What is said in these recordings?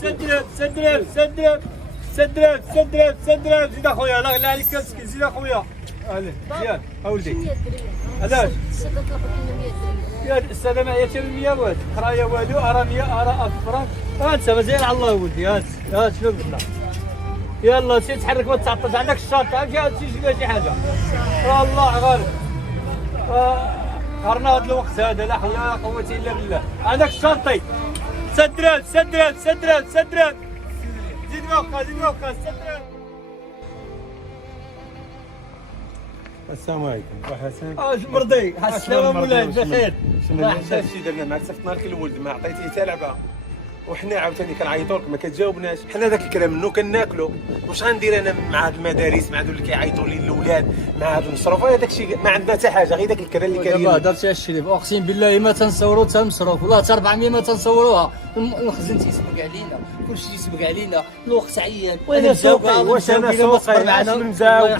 سدرب سدرب سدرب سدرب سدرب سدرب زيد اخويا الله يغلى عليك كاسكي زيد اخويا مزيان اولدي علاش؟ يا السلام عليك 100 واد قرايه والو ارى 100 ارى 1000 فرانك انت مزيان على الله ولدي هات شنو قلنا يلا سير تحرك ما تعطلش عندك الشنطه امشي تجي شي حاجه والله غالب قرنا هذا الوقت هذا لا حول ولا قوه الا بالله عندك الشنطي سدرب سدرب سدرب سدرب زيد موقع سدرب. السلام عليكم حسن. مرضي السلام مولاي بخير. شنو الشيء درنا معك صيفطنا لك الولد ما عطيتيه حتى لعبه وحنا عاوتاني كنعيطوا لك ما كتجاوبناش حنا داك الكلام منو كناكلو واش غندير انا مع هاد المدارس مع هادو اللي كيعيطوا لي الاولاد مع هادو المصروف هذاك الشيء ما عندنا حتى حاجه غير داك الكلام اللي كاين دابا درتي الشريف اقسم بالله ما تنصوروا حتى المصروف والله حتى 400 ما تنصوروها المخزن تيسبق علينا كلشي تيسبق علينا الوقت عيان وانا سوقي واش انا سوقي عاش من مزاوج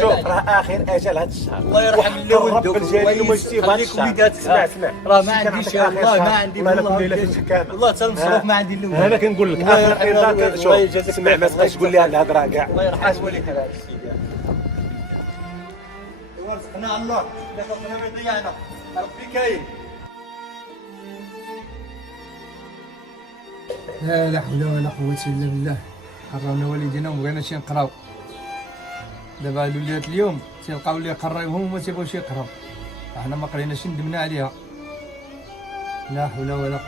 شوف راه اخر اجل هذا الشهر الله يرحم الولد رب الجليل وما يجتي بهذا الشهر اسمع راه ما عنديش والله ما عندي والله حتى المصروف ما عندي الاول انا كنقول لك اخر ايضا شوف اسمع ما تبقاش تقول لي هاد الهضره كاع الله يرحم والديك هذا الشيء ورزقنا الله لا ربنا ما يضيعنا ربي كاين. لا حول ولا قوة إلا بالله. حرمنا والدينا وما بغيناش نقراو. دابا الوليدات اليوم تيلقاو اللي يقريوهم وما تيبغيوش يقراو. احنا ما قريناش ندمنا عليها. لا حول ولا قوة.